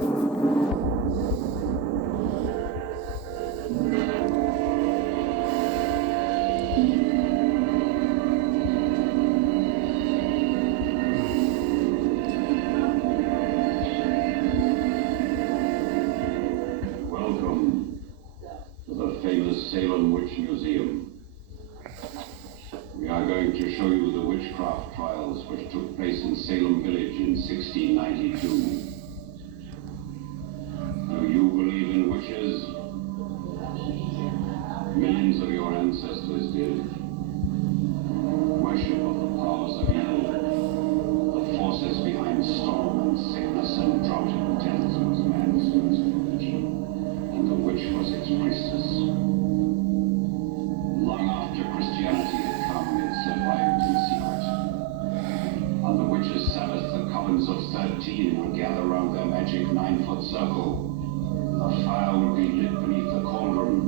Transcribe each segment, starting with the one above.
Welcome to the famous Salem Witch Museum. We are going to show you the witchcraft trials which took place in Salem Village in 1692. Do you believe in witches? Millions of your ancestors did. Worship of the powers of evil, the forces behind storm and sickness and drought and death was man's first religion, and the witch was its priestess. Long after Christianity had come, it survived in secret. On the witches' Sabbath, the covens of 13 would gather round their magic 9-foot circle. A fire would be lit beneath the cauldron.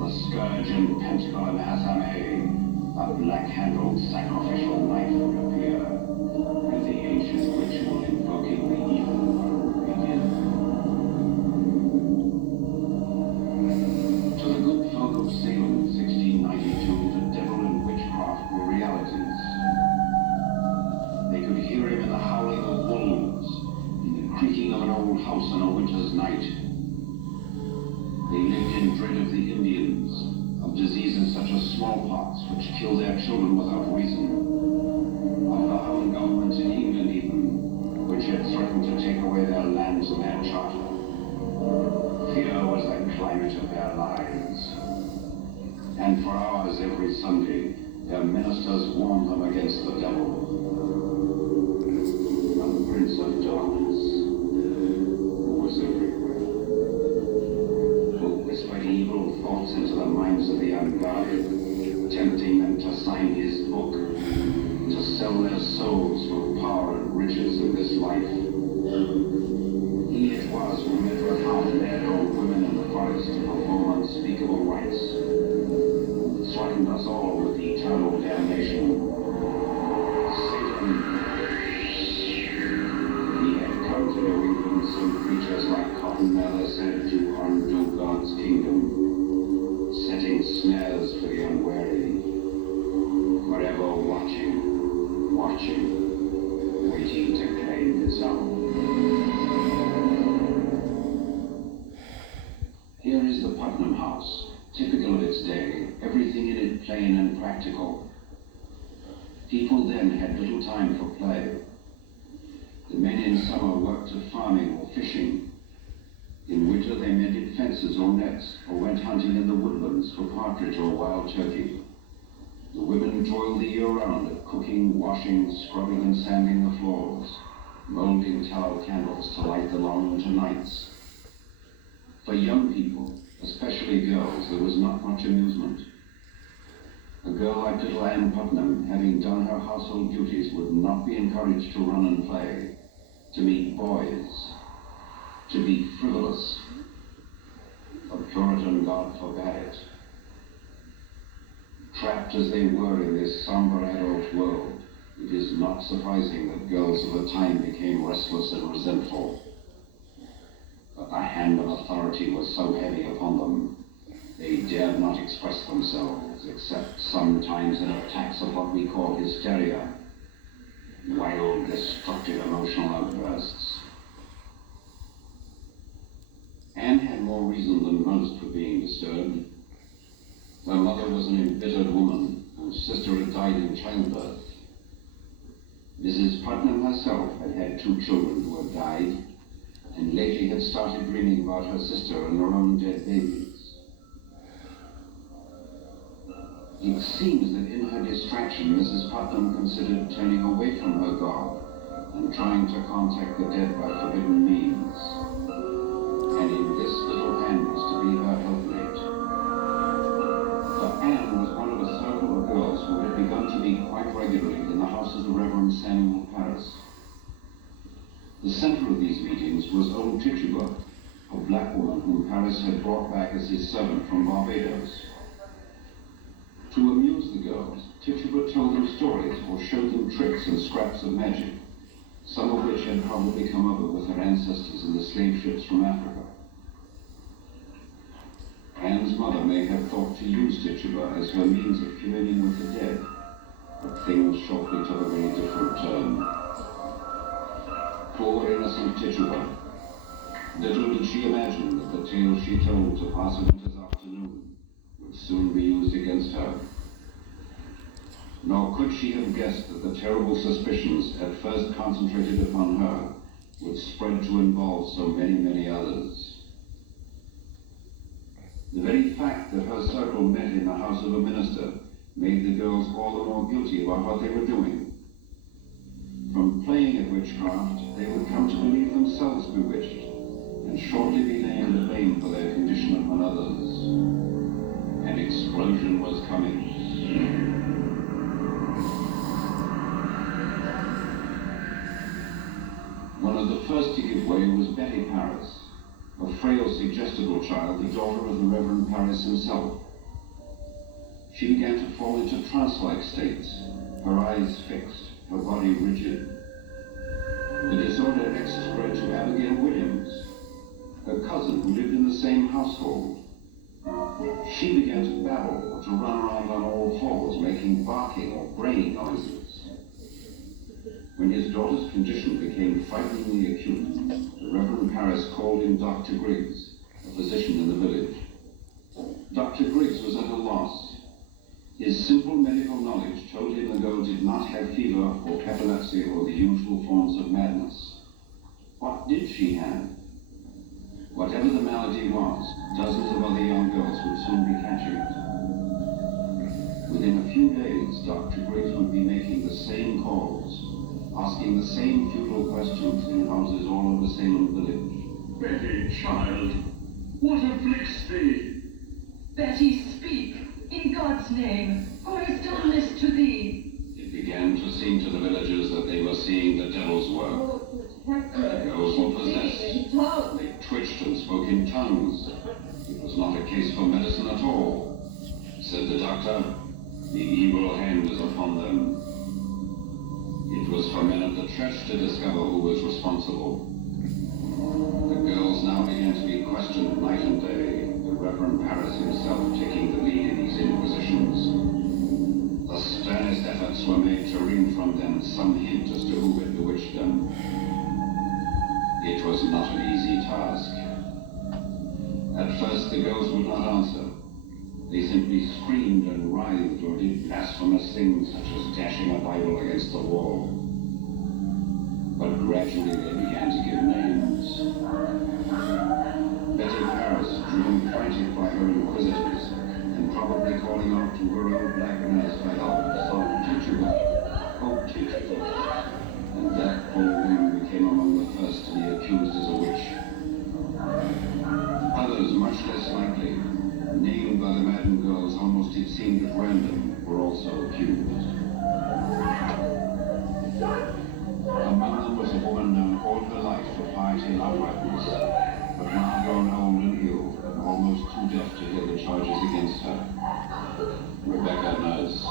The scourge and pentacle athame, a black-handled sacrificial knife would appear, and the ancient ritual invoking the evil would begin. To the good folk of Salem in 1692, the devil and witchcraft were realities. They could hear him in the howling of wolves, in the creaking of an old house on a winter's night. They lived in dread of the Indians, of diseases such as smallpox, which kill their children without reason, of the own government in England even, which had threatened to take away their lands and their charter. Fear was the climate of their lives. And for hours every Sunday, their ministers warned them against the devil, the Prince of Darkness, who was everywhere, who whispered evil thoughts into the minds of the unguarded, tempting them to sign his book, to sell their souls for power and riches in this life. He it was who met with half-dead old women in the forest to perform unspeakable rites, threatened us all with eternal damnation. Satan. He had come to New England, some creatures like Cotton Mather said, to undo God's kingdom, setting snares for the unwary, forever watching, waiting to claim his own. Here is the Putnam House, typical of its day, everything in it plain and practical. People then had little time for play. The men in summer worked at farming or fishing. In winter they mended fences or nets, or went hunting in the woodlands for partridge or wild turkey. The women toiled the year round at cooking, washing, scrubbing and sanding the floors, molding tallow candles to light the long winter nights. For young people, especially girls, there was not much amusement. A girl like little Anne Putnam, having done her household duties, would not be encouraged to run and play, to meet boys, to be frivolous. The Puritan God forbade it. Trapped as they were in this somber adult world, it is not surprising that girls of the time became restless and resentful. But the hand of authority was so heavy upon them, they dared not express themselves, except sometimes in attacks of what we call hysteria, wild, destructive emotional outbursts. Anne had more reason than most for being disturbed. Her mother was an embittered woman, whose sister had died in childbirth. Mrs. Putnam herself had had 2 children who had died, and lately had started dreaming about her sister and her own dead babies. It seems that in her distraction, Mrs. Putnam considered turning away from her God and trying to contact the dead by forbidden means. And in this little Anne was to be her helpmate. For Anne was one of a circle of girls who had begun to meet quite regularly in the house of the Reverend Samuel Parris. The center of these meetings was old Tituba, a black woman whom Parris had brought back as his servant from Barbados. To amuse the girls, Tituba told them stories or showed them tricks and scraps of magic, some of which had probably come over with her ancestors in the slave ships from Africa. Anne's mother may have thought to use Tituba as her means of communing with the dead, but things shortly took a very different turn. Poor innocent Tituba. Little did she imagine that the tale she told to pass a winter's afternoon would soon be used against her. Nor could she have guessed that the terrible suspicions at first concentrated upon her would spread to involve so many, many others. The very fact that her circle met in the house of a minister made the girls all the more guilty about what they were doing. From playing at witchcraft, they would come to believe themselves bewitched, and shortly be laying the blame for their condition upon others. An explosion was coming. One of the first to give way was Betty Paris, a frail, suggestible child, the daughter of the Reverend Paris himself. She began to fall into trance-like states, her eyes fixed, her body rigid. The disorder next spread to Abigail Williams, her cousin who lived in the same household. She began to babble or to run around on all fours, making barking or braying noises. When his daughter's condition became frighteningly acute, the Reverend Paris called in Dr. Griggs, a physician in the village. Dr. Griggs was at a loss. His simple medical knowledge told him the girl did not have fever or epilepsy or the usual forms of madness. What did she have? Whatever the malady was, dozens of other young girls would soon be catching it. Within a few days, Dr. Griggs would be making the same calls, asking the same futile questions in houses all over Salem village. Betty, child, what afflicts thee? Betty, speak, in God's name, who has done this to thee? It began to seem to the villagers that they were seeing the devil's work. The girls were possessed. They twitched and spoke in tongues. It was not a case for medicine at all. Said the doctor, the evil hand is upon them. It was for men of the church to discover who was responsible. The girls now began to be questioned night and day, the Reverend Paris himself taking the lead in these inquisitions. The sternest efforts were made to wring from them some hint as to who had bewitched them. It was not an easy task. At first, the girls would not answer. They simply screamed and writhed or did blasphemous things such as dashing a Bible against the wall. But gradually they began to give names. Betty Paris, driven frantic by her inquisitors, and probably calling out to her own black nurse for help, sobbed Tituba, oh Tituba. And that poor woman became among the first to be accused as a witch. Others, much less likely, named by the maddened girls almost it seemed at random, were also accused. Among them was a woman known all her life for piety and uprightness, but now grown old and ill, and almost too deaf to hear the charges against her. Rebecca Nurse.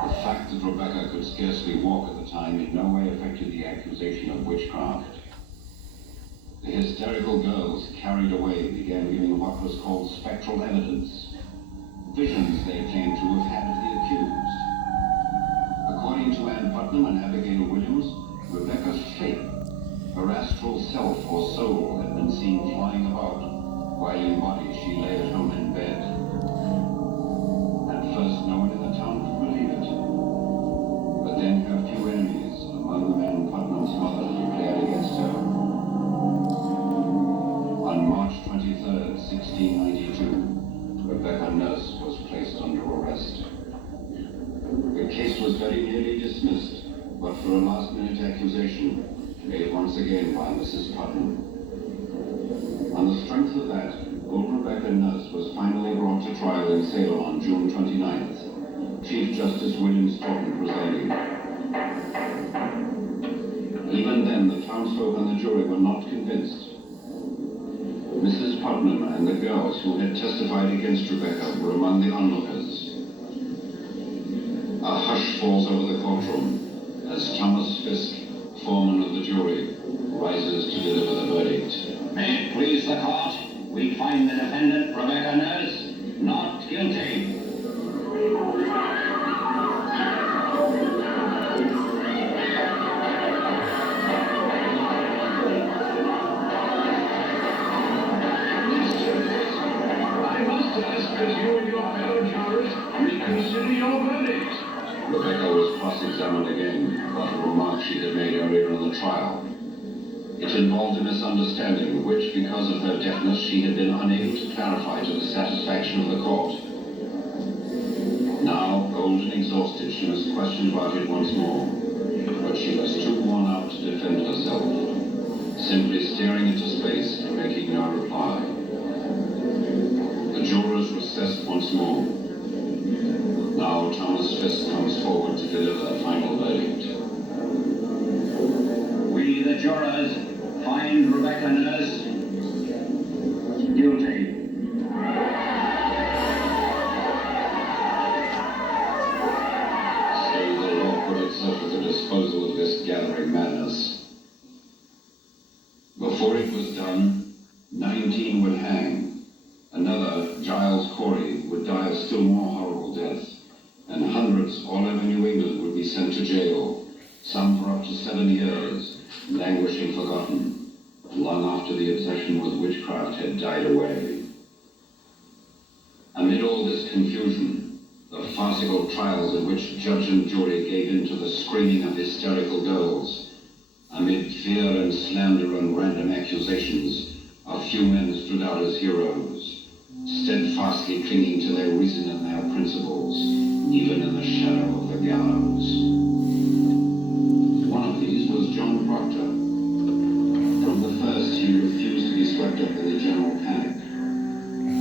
The fact that Rebecca could scarcely walk at the time in no way affected the accusation of witchcraft. The hysterical girls, carried away, began giving what was called spectral evidence. Visions they claimed to have had of the accused. According to Ann Putnam and Abigail Williams, Rebecca's shape, her astral self or soul, had been seen flying about, while in body she lay at home in bed. At first, no one in the town could believe it. But then her few enemies, among them Ann Putnam's mother, declared against her. On March 23rd, 1692, Rebecca Nurse was placed under arrest. The case was very nearly dismissed, but for a last-minute accusation made once again by Mrs. Putnam. On the strength of that, old Rebecca Nurse was finally brought to trial in Salem on June 29th, Chief Justice William Stoughton presiding. Even then, the townsfolk and the jury were not convinced. Mrs. Putnam and the girls who had testified against Rebecca were among the onlookers. A hush falls over the courtroom as Thomas Fisk, foreman of the the jury rises to deliver the verdict. May it please the court, we find the defendant, Rebecca Nurse, not guilty. I must ask that you and your fellow jurors reconsider your verdict. Rebecca was cross-examined again about a remark she had made earlier in the trial. It involved a misunderstanding which, because of her deafness, she had been unable to clarify to the satisfaction of the court. Now, old and exhausted, she was questioned about it once more, but she was too worn out to defend herself, simply staring into space and making no reply. The jurors recessed once more. Now Thomas Fisk comes forward to deliver the final verdict. We, the jurors, find Rebecca Nurse guilty. So the law put itself at the disposal of this gathering madness. Before it was done, 19 would hang. Another, Giles Corey, would die a still more horrible death. And hundreds all over New England would be sent to jail, some for up to 7 years, languishing forgotten, long after the obsession with witchcraft had died away. Amid all this confusion, the farcical trials in which judge and jury gave in to the screaming of hysterical girls, amid fear and slander and random accusations, a few men stood out as heroes, steadfastly clinging to their reason and their principles, even in the shadow of the gallows. One of these was John Proctor. From the first, he refused to be swept up in the general panic.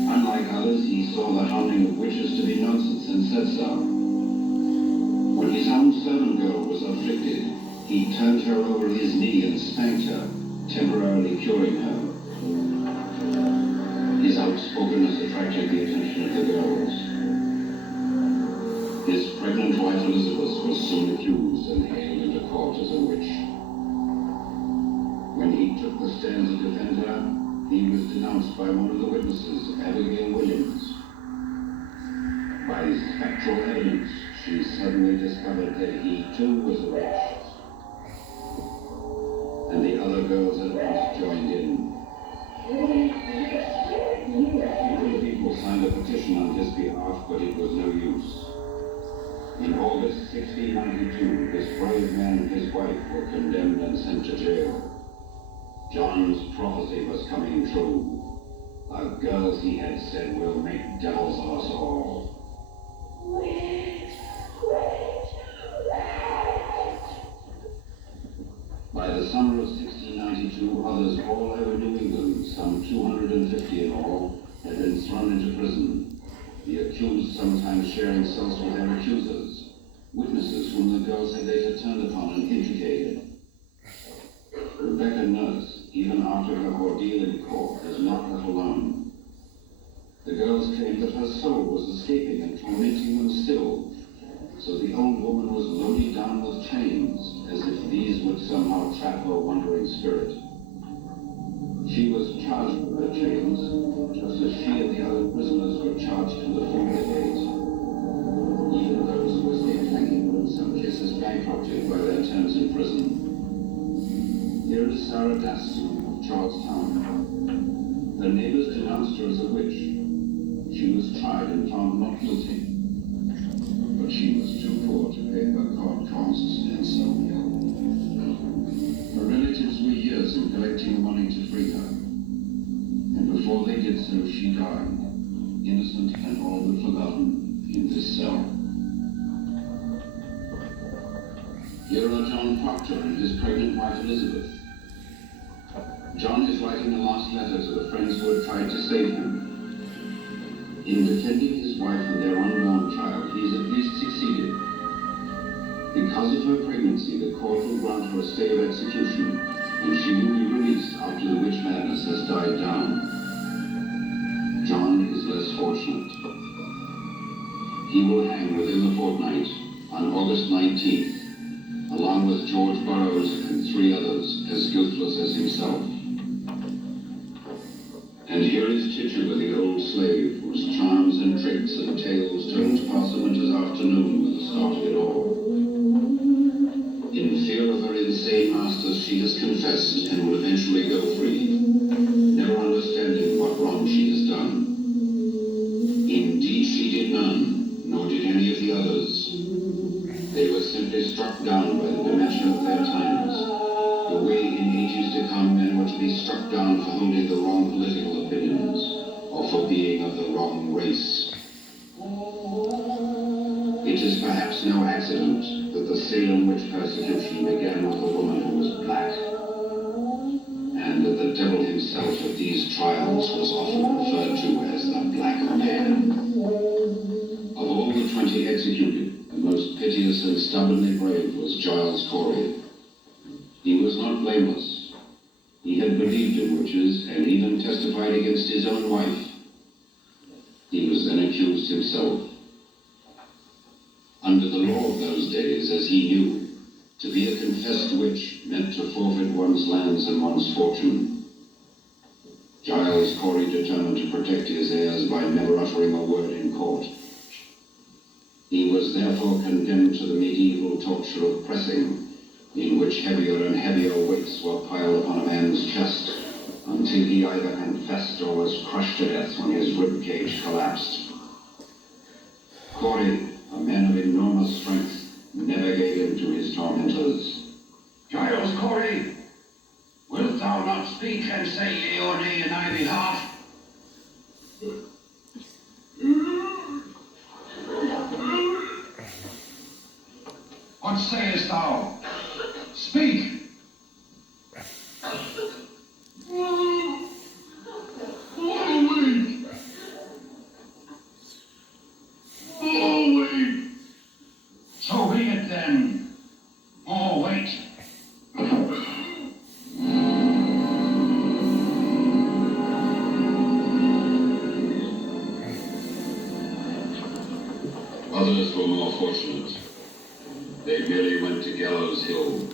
Unlike others, he saw the hounding of witches to be nonsense and said so. When his own servant girl was afflicted, he turned her over his knee and spanked her, temporarily curing her. His outspokenness attracted the attention of the girls. His pregnant wife Elizabeth was soon accused and hailed into court as a witch. When he took the stand to defend her, he was denounced by one of the witnesses, Abigail Williams. By spectral evidence, she suddenly discovered that he too was a witch. And the other girls at once joined in. Many people signed a petition on his behalf, but it was no use. In August 1692, this brave man and his wife were condemned and sent to jail. John's prophecy was coming true. The girls, he had said, will make devils of us all. By the summer of 1692, others all over New England, some 250 in all, had been thrown into prison. The accused sometimes sharing cells with their accusers, witnesses whom the girls had later turned upon and implicated. Rebecca Nurse, even after her ordeal in court, was not left alone. The girls claimed that her soul was escaping and tormenting them still, so the old woman was loaded down with chains, as if these would somehow trap her wandering spirit. She was charged with her chains, just as she and the other prisoners were charged for the food they ate. Even those who escaped hanging were in some cases bankrupted by their terms in prison. Here is Sarah Daston of Charlestown. Her neighbors denounced her as a witch. She was tried and found not guilty, but she was too poor to pay her court costs and so ill. Her relatives were years in collecting money to free her, and before they did so, she died, innocent and all but forgotten, in this cell. Here are John Proctor and his pregnant wife Elizabeth. John is writing a last letter to the friends who had tried to save him. In defending his wife and their unborn child, he has at least succeeded. Because of her pregnancy, the court will grant her a stay of execution, and she will be released after the witch madness has died down. John is less fortunate. He will hang within the fortnight on August 19th, along with George Burroughs and 3 others as guiltless as himself. And here is Tituba, the old slave, whose charms and tricks and tales turned to pass a winter's afternoon with the start of it all. In fear of her insane masters, she has confessed and will eventually go free, never understanding what wrong she has done. Indeed, she did none, nor did any of the others. They were simply struck down by the dimension of their times, the way in ages to come men were to be struck down for holding the wrong political opinions, or for being of the wrong race. It is perhaps no accident that the Salem witch persecution began with a woman who was black, and that the devil himself at these trials was often referred to as the Black Man. Of all the 20 executed, the most piteous and stubbornly brave was Giles Corey. He was not blameless. He had believed in witches and even testified against his own wife. He was then accused himself. Under the law of those days, as he knew, to be a confessed witch meant to forfeit one's lands and one's fortune. Giles Corey determined to protect his heirs by never uttering a word in court. He was therefore condemned to the medieval torture of pressing, in which heavier and heavier weights were piled upon a man's chest, until he either confessed or was crushed to death when his rib cage collapsed. Corey, a man of enormous strength, never gave in to his tormentors. Giles Corey, wilt thou not speak and say yea or nay in thy behalf? What sayest thou? Speak! So be it then. Oh, wait. Others were more fortunate. They merely went to Gallows Hill.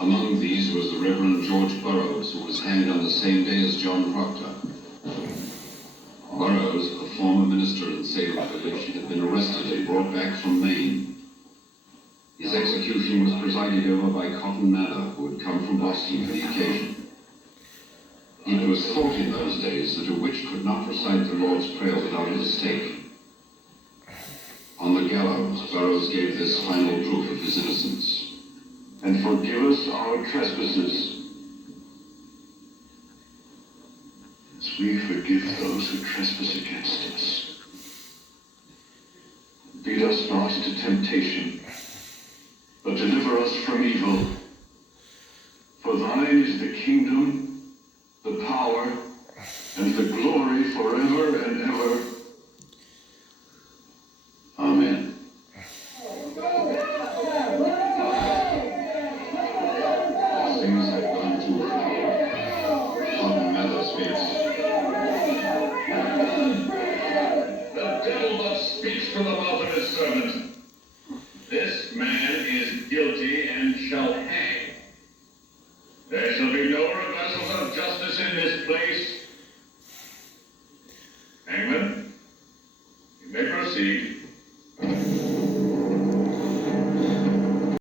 Among these was the Reverend George Burroughs, who was hanged on the same day as John Proctor. Burroughs, a former minister in Salem village, had been arrested and brought back from Maine. His execution was presided over by Cotton Mather, who had come from Boston for the occasion. It was thought in those days that a witch could not recite the Lord's Prayer without a stake. On the gallows, Burroughs gave this final proof of his innocence. And forgive us our trespasses, as we forgive those who trespass against us. Lead us not into temptation, but deliver us from evil. For thine is the kingdom, the power, and the glory forever and ever.